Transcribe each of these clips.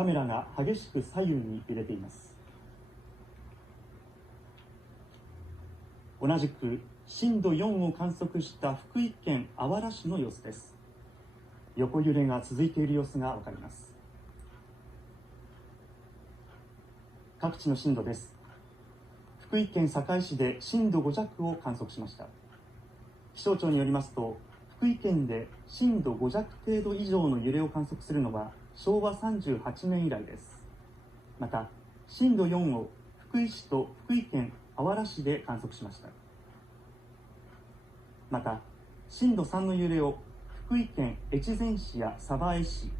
カメラが激しく左右に揺れています。同じく震度4を観測した福井県あわら市の様子です。横揺れが続いている様子がわかります。各地の震度です。福井県坂井市で震度5弱を観測しました。気象庁によりますと福井県で震度5弱程度以上の揺れを観測するのは昭和38年以来です。また震度4を福井市と福井県あわら市で観測しました。また震度3の揺れを福井県越前市や鯖江市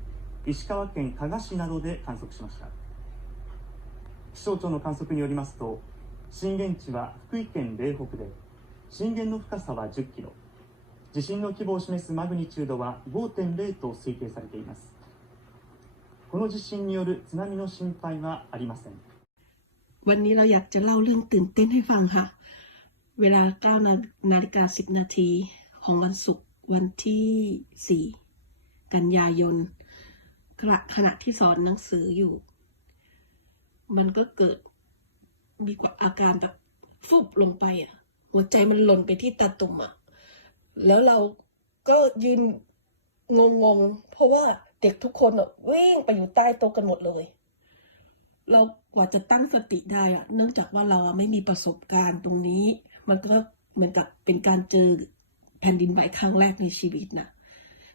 石川県加賀市などで観測しました。気象庁の観測によりますと震源地は福井県嶺北で震源の深さは10キロ。地震の規模を示すマグニチュードは5.0と推定されていますこの地震による津波の心配はありません วันนี้เราอยากจะเล่าเรื่องตื่นเต้นให้ฟังค่ะ เวลา9นานาฬิกา10 นาทีของวันศุกร์วันที่ 4 กันยายนขณะขณะที่สอนหนังสืออยู่ มันก็เกิดมีกว่าอาการแบบฟุบลงไปอ่ะ หัวใจมันหล่นไปที่ตาตุ่มอ่ะ แล้วเราก็ยืนงงๆเพราะว่าเด็กทุกคนอะวิ่งไปอยู่ใต้โต๊ะกันหมดเลย เรากว่าจะตั้งสติได้อะเนื่องจากว่าเราไม่มีประสบการณ์ตรงนี้ มันก็เหมือนกับเป็นการเจอแผ่นดินไหวครั้งแรกในชีวิตนะ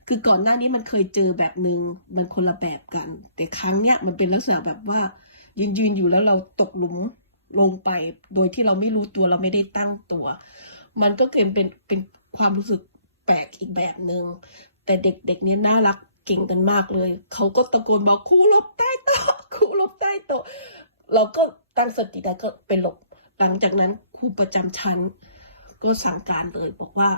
คือก่อนหน้านี้มันเคยเจอแบบหนึ่งมันคนละแบบกัน แต่ครั้งเนี้ยมันเป็นลักษณะแบบว่า ยืนยืนอยู่แล้วเราตกหลุมลงไป โดยที่เราไม่รู้ตัวเราไม่ได้ตั้งตัว มันก็เกิดเป็นเป็น ความรู้สึกแปลกอีกแบบหนึ่งแต่เด็กๆเนี่ยน่ารักเก่งกันมากเลย เขาก็ตะโกนบอกครูหลบใต้โต๊ะครูหลบใต้โต๊ะเราก็ตั้งสติได้ก็ไปหลบ หลังจากนั้นครูประจำชั้น ก็สั่งการเลยบอกว่า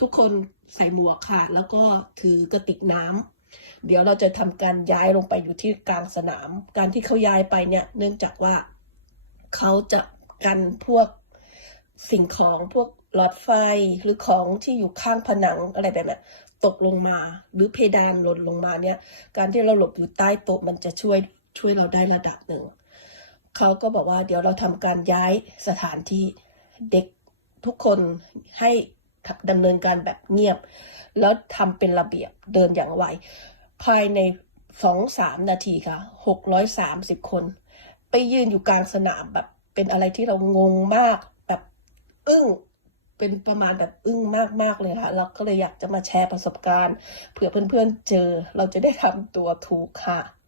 ทุกคนใส่หมวกค่ะ แล้วก็ถือกระติกน้ำเดี๋ยวเราจะทำการย้ายลงไปอยู่ที่กลางสนาม การที่เขาย้ายไปเนี่ย เนื่องจากว่าเขาจะกันพวกสิ่งของพวก หลอดไฟหรือของที่อยู่ข้างผนังอะไรแบบนั้นตกลงมา หรือเพดานหล่นลงมาเนี่ย การที่เราหลบอยู่ใต้โต๊ะมันจะช่วยช่วยเราได้ระดับหนึ่งเขาก็บอกว่าเดี๋ยวเราทำการย้ายสถานที่เด็กทุกคนให้ดำเนินการแบบเงียบ แล้วทำเป็นระเบียบเดินอย่างไวภายในสองสามนาทีค่ะหกร้อยสามสิบคน ไปยืนอยู่กลางสนามแบบเป็นอะไรที่เรางงมากแบบอึ้ง เป็นประมาณแบบอึ้งมากๆเลยค่ะเราก็เลยอยากจะมาแชร์ประสบการณ์เผื่อเพื่อนๆเจอ เราจะได้ทำตัวถูกค่ะ